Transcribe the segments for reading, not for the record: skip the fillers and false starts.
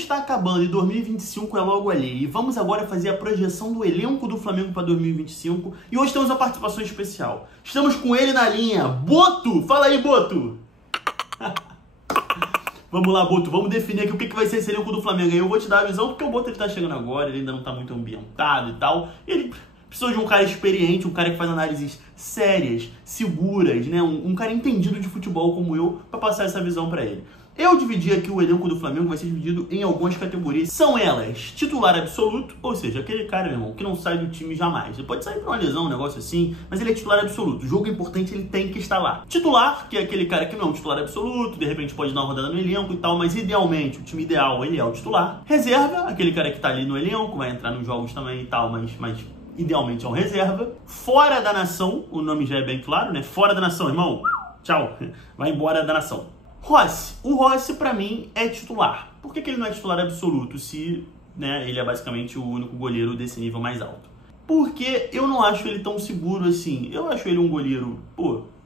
está acabando e 2025 é logo ali. E vamos agora fazer a projeção do elenco do Flamengo para 2025. E hoje temos uma participação especial. Estamos com ele na linha. Boto! Fala aí, Boto! Vamos lá, Boto. Vamos definir aqui o que vai ser esse elenco do Flamengo. Eu vou te dar a visão, porque o Boto está chegando agora, ele ainda não está muito ambientado e tal. Ele precisa de um cara experiente, um cara que faz análises sérias, seguras, né? Um cara entendido de futebol como eu, para passar essa visão para ele. Eu dividi aqui o elenco do Flamengo, vai ser dividido em algumas categorias. São elas, titular absoluto, ou seja, aquele cara, meu irmão, que não sai do time jamais. Ele pode sair por uma lesão, um negócio assim, mas ele é titular absoluto. O jogo é importante, ele tem que estar lá. Titular, que é aquele cara que não é um titular absoluto, de repente pode dar uma rodada no elenco e tal, mas idealmente, o time ideal, ele é o titular. Reserva, aquele cara que tá ali no elenco, vai entrar nos jogos também e tal, mas idealmente é um reserva. Fora da nação, o nome já é bem claro, né? Fora da nação, irmão. Tchau. Vai embora da nação. Rossi. O Rossi, pra mim, é titular. Por que ele não é titular absoluto se, né, ele é basicamente o único goleiro desse nível mais alto? Porque eu não acho ele tão seguro assim. Eu acho ele um goleiro,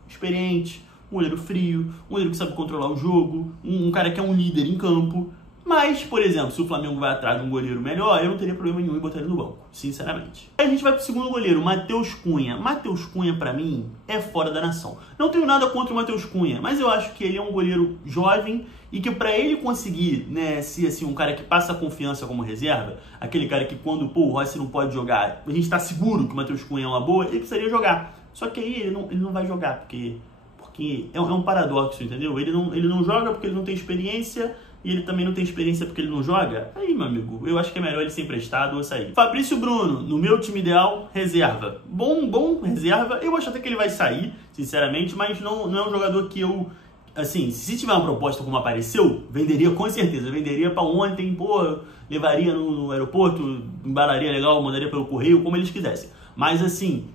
experiente, um goleiro frio, um goleiro que sabe controlar o jogo, um cara que é um líder em campo. Mas, por exemplo, se o Flamengo vai atrás de um goleiro melhor, eu não teria problema nenhum em botar ele no banco, sinceramente. Aí a gente vai pro segundo goleiro, Matheus Cunha. Matheus Cunha, pra mim, é fora da nação. Não tenho nada contra o Matheus Cunha, mas eu acho que ele é um goleiro jovem e que pra ele conseguir, né, ser assim, um cara que passa confiança como reserva, aquele cara que quando, o Rossi não pode jogar, a gente tá seguro que o Matheus Cunha é uma boa, ele precisaria jogar. Só que aí ele não vai jogar, porque é um paradoxo, entendeu? Ele não joga porque ele não tem experiência, e ele também não tem experiência porque ele não joga. Aí, meu amigo, eu acho que é melhor ele ser emprestado ou sair. Fabrício Bruno, no meu time ideal, reserva. Bom reserva. Eu acho até que ele vai sair, sinceramente, mas não é um jogador que eu... Assim, se tiver uma proposta como apareceu, venderia com certeza. Venderia pra ontem, levaria no aeroporto, embalaria legal, mandaria pelo correio, como eles quisessem. Mas, assim...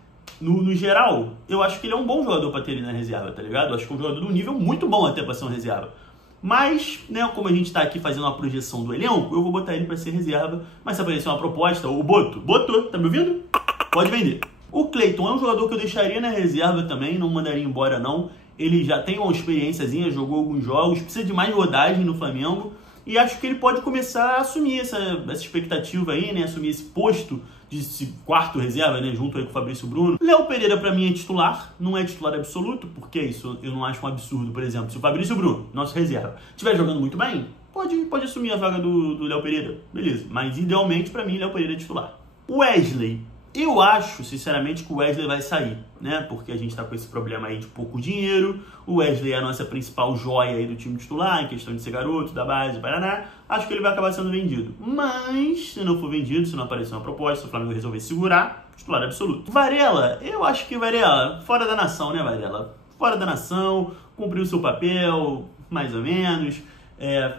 No geral, eu acho que ele é um bom jogador pra ter ele na reserva, tá ligado? Eu acho que é um jogador de um nível muito bom até pra ser um reserva. Mas, né, como a gente tá aqui fazendo uma projeção do elenco, eu vou botar ele pra ser reserva. Mas se aparecer uma proposta, o Boto, tá me ouvindo? Pode vender. O Cleiton é um jogador que eu deixaria na reserva também, não mandaria embora não. Ele já tem uma experiênciazinha, jogou alguns jogos, precisa de mais rodagem no Flamengo. E acho que ele pode começar a assumir essa expectativa aí, né? Assumir esse posto de quarto reserva, né? Junto aí com o Fabrício Bruno. Léo Pereira, pra mim, é titular. Não é titular absoluto, porque isso eu não acho um absurdo, por exemplo. Se o Fabrício Bruno, nosso reserva, estiver jogando muito bem, pode assumir a vaga do Léo Pereira. Beleza. Mas, idealmente, pra mim, Léo Pereira é titular. Wesley. Eu acho, sinceramente, que o Wesley vai sair, né? Porque a gente tá com esse problema aí de pouco dinheiro. O Wesley é a nossa principal joia aí do time titular, em questão de ser garoto, da base, Paraná. Acho que ele vai acabar sendo vendido. Mas, se não for vendido, se não aparecer uma proposta, se o Flamengo resolver segurar, titular absoluto. Varela, eu acho que Varela, fora da nação, né, Varela? Fora da nação, cumpriu seu papel, mais ou menos,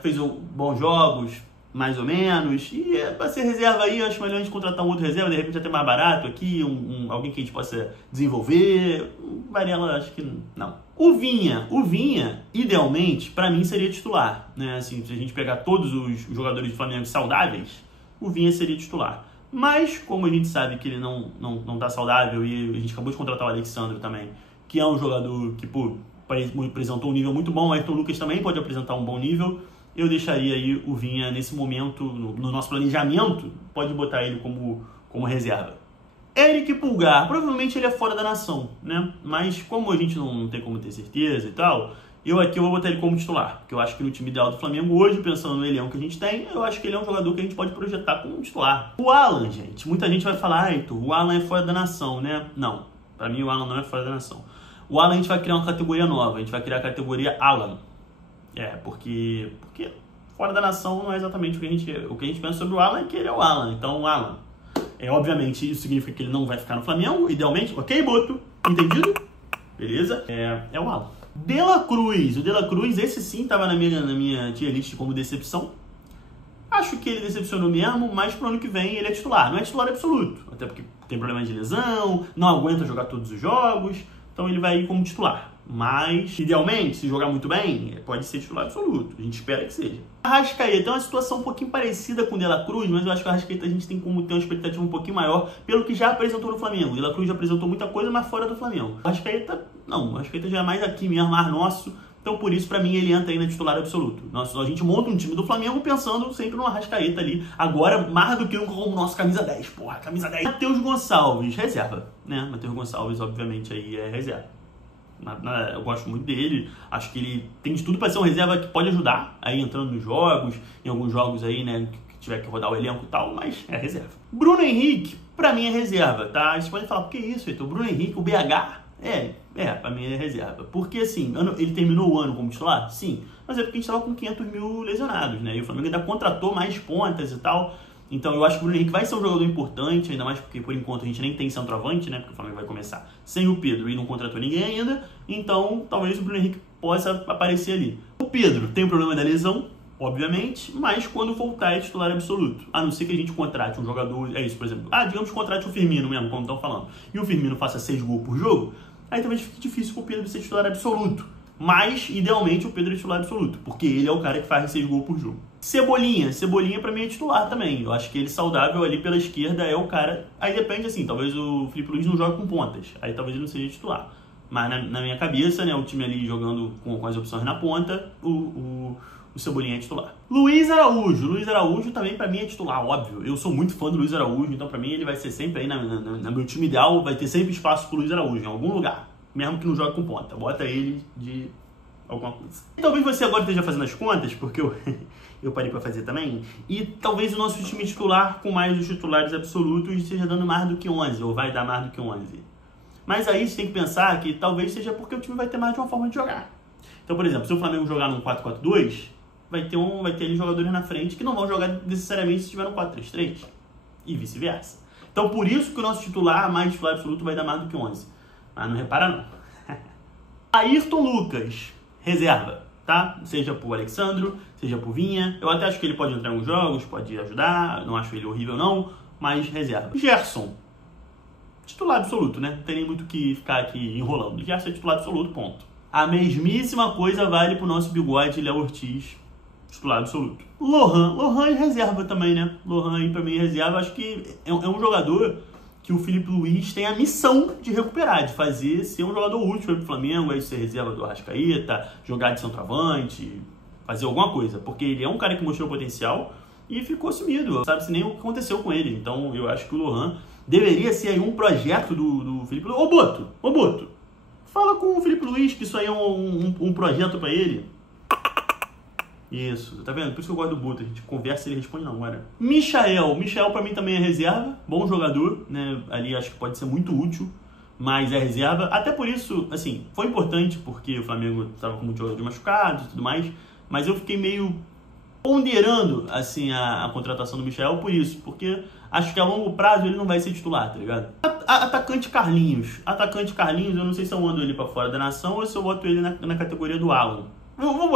fez bons jogos, mais ou menos, e para ser reserva aí, eu acho melhor a gente contratar um outro reserva, de repente até mais barato aqui, alguém que a gente possa desenvolver. Varela, acho que não. O Vinha, idealmente, para mim seria titular, né? Assim, se a gente pegar todos os jogadores do Flamengo saudáveis, o Vinha seria titular. Mas, como a gente sabe que ele não tá saudável, e a gente acabou de contratar o Alexandre também, que é um jogador que, apresentou um nível muito bom, o Ayrton Lucas também pode apresentar um bom nível, eu deixaria aí o Vinha nesse momento, no nosso planejamento, pode botar ele como reserva. Eric Pulgar, provavelmente ele é fora da nação, né? Mas como a gente não tem como ter certeza e tal, eu vou botar ele como titular, porque eu acho que no time ideal do Flamengo hoje, pensando no elenco que a gente tem, eu acho que ele é um jogador que a gente pode projetar como titular. O Alan, gente, muita gente vai falar, Ayrton, o Alan é fora da nação, né? Não, pra mim o Alan não é fora da nação. O Alan a gente vai criar uma categoria nova, a gente vai criar a categoria Alan. Porque fora da nação não é exatamente o que a gente pensa sobre o Alan, é que ele é o Alan. Então, o Alan, obviamente, isso significa que ele não vai ficar no Flamengo, idealmente. Ok, Boto? Entendido? Beleza? É o Alan. De La Cruz. O De La Cruz, esse sim estava na minha tier list como decepção. Acho que ele decepcionou mesmo, mas pro ano que vem ele é titular. Não é titular absoluto, até porque tem problema de lesão, não aguenta jogar todos os jogos, então ele vai ir como titular. Mas, idealmente, se jogar muito bem, pode ser titular absoluto. A gente espera que seja. Arrascaeta é uma situação um pouquinho parecida com o De La Cruz, mas eu acho que o Arrascaeta a gente tem como ter uma expectativa um pouquinho maior pelo que já apresentou no Flamengo. O De La Cruz já apresentou muita coisa, mas fora do Flamengo. O Arrascaeta, não. O Arrascaeta já é mais aqui mesmo, mais nosso. Então, por isso, pra mim, ele entra aí na titular absoluto. A gente monta um time do Flamengo pensando sempre no Arrascaeta ali. Agora, mais do que nunca, como nosso camisa 10. Porra, camisa 10. Matheus Gonçalves, reserva, né? Matheus Gonçalves, obviamente, aí é reserva. Eu gosto muito dele. Acho que ele tem de tudo pra ser um reserva que pode ajudar aí entrando nos jogos. Em alguns jogos aí, né? Que tiver que rodar o elenco e tal, mas é reserva. Bruno Henrique, pra mim, é reserva, tá? Vocês podem falar, por que isso, Heitor? Bruno Henrique, o BH... pra mim é reserva. Porque, assim, ele terminou o ano como titular? Sim. Mas é porque a gente tava com 500 mil lesionados, né? E o Flamengo ainda contratou mais pontas e tal. Então, eu acho que o Bruno Henrique vai ser um jogador importante, ainda mais porque, por enquanto, a gente nem tem centroavante, né? Porque o Flamengo vai começar sem o Pedro e não contratou ninguém ainda. Então, talvez o Bruno Henrique possa aparecer ali. O Pedro tem o problema da lesão, obviamente, mas quando voltar é titular absoluto. A não ser que a gente contrate um jogador... É isso, por exemplo. Digamos que contrate o Firmino mesmo, como estão falando. E o Firmino faça 6 gols por jogo. Aí talvez fique difícil pro Pedro ser titular absoluto. Mas, idealmente, o Pedro é titular absoluto. Porque ele é o cara que faz 6 gols por jogo. Cebolinha pra mim é titular também. Eu acho que ele saudável ali pela esquerda é o cara... Aí depende, assim, talvez o Felipe Luiz não jogue com pontas. Aí talvez ele não seja titular. Mas na minha cabeça, né, o time ali jogando com as opções na ponta, o Cebolinha é titular. Luiz Araújo também pra mim é titular, óbvio. Eu sou muito fã do Luiz Araújo, então pra mim ele vai ser sempre aí no meu time ideal, vai ter sempre espaço pro Luiz Araújo, em algum lugar. Mesmo que não jogue com ponta, bota ele de alguma coisa. E talvez você agora esteja fazendo as contas, porque eu parei pra fazer também, e talvez o nosso time titular, com mais dos titulares absolutos, esteja dando mais do que 11, ou vai dar mais do que 11. Mas aí você tem que pensar que talvez seja porque o time vai ter mais de uma forma de jogar. Então, por exemplo, se o Flamengo jogar num 4-4-2, vai ter ali jogadores na frente que não vão jogar necessariamente se tiver no 4-3-3. E vice-versa. Então, por isso que o nosso titular, mais titular absoluto, vai dar mais do que 11. Mas não repara, não. Ayrton Lucas, reserva, tá? Seja pro Alexandro, seja pro Vinha. Eu até acho que ele pode entrar em alguns jogos, pode ajudar. Não acho ele horrível, não. Mas reserva. Gerson, titular absoluto, né? Não tem nem muito o que ficar aqui enrolando. Gerson é titular absoluto, ponto. A mesmíssima coisa vale pro nosso bigode, Léo Ortiz, titular absoluto. Lohan é reserva também, né? Lohan aí pra mim é reserva. Acho que é um jogador que o Felipe Luiz tem a missão de recuperar, de fazer ser um jogador útil pro Flamengo, aí ser reserva do Arrascaeta, jogar de centroavante, fazer alguma coisa. Porque ele é um cara que mostrou potencial e ficou sumido. Sabe-se nem o que aconteceu com ele. Então eu acho que o Lohan deveria ser aí um projeto do Felipe Luiz. Ô Boto, fala com o Felipe Luiz que isso aí é um projeto pra ele. Isso, tá vendo? Por isso que eu gosto do Boto, a gente conversa e ele responde na hora. Michael pra mim também é reserva, bom jogador, né? Ali acho que pode ser muito útil, mas é reserva. Até por isso, assim, foi importante porque o Flamengo tava com muitos jogadores machucados e tudo mais, mas eu fiquei meio ponderando, assim, a contratação do Michael por isso, porque acho que a longo prazo ele não vai ser titular, tá ligado? Atacante Carlinhos, eu não sei se eu mando ele pra fora da nação ou se eu boto ele na categoria do Alan. Vou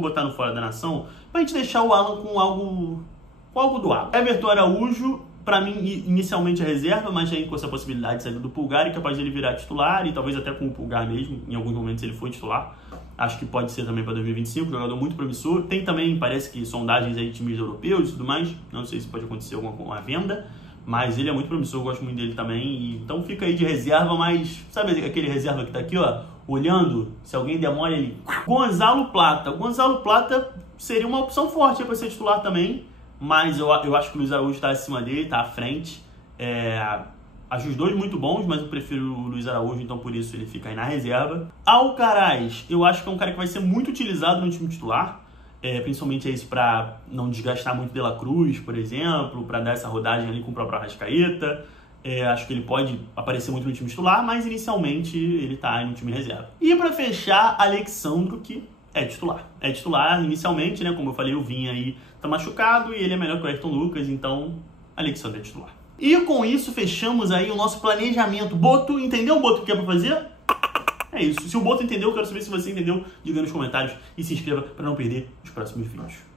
botar no fora da nação pra gente deixar o Alan com algo do Alan. Everton Araújo, pra mim, inicialmente é reserva, mas já com essa possibilidade de sair do Pulgar e capaz de ele virar titular, e talvez até com o Pulgar mesmo, em alguns momentos ele foi titular. Acho que pode ser também para 2025, jogador muito promissor. Tem também, parece que sondagens aí de times europeus e tudo mais, não sei se pode acontecer alguma venda, mas ele é muito promissor, eu gosto muito dele também, e então fica aí de reserva, mas sabe aquele reserva que tá aqui, ó, olhando, se alguém demora ele... Gonzalo Plata seria uma opção forte para ser titular também, mas eu acho que o Luiz Araújo está acima dele, está à frente. Acho os dois muito bons, mas eu prefiro o Luiz Araújo, então por isso ele fica aí na reserva. Alcaraz, eu acho que é um cara que vai ser muito utilizado no time titular, principalmente é isso para não desgastar muito De La Cruz, por exemplo, para dar essa rodagem ali com o próprio Arrascaeta. Acho que ele pode aparecer muito no time titular, mas inicialmente ele tá aí no time reserva. E para fechar, Alexandro, que é titular. É titular inicialmente, né? Como eu falei, o Vinha aí tá machucado e ele é melhor que o Ayrton Lucas, então Alexandro é titular. E com isso fechamos aí o nosso planejamento. Boto, entendeu o Boto que é pra fazer? É isso. Se o Boto entendeu, eu quero saber se você entendeu. Diga nos comentários e se inscreva para não perder os próximos vídeos.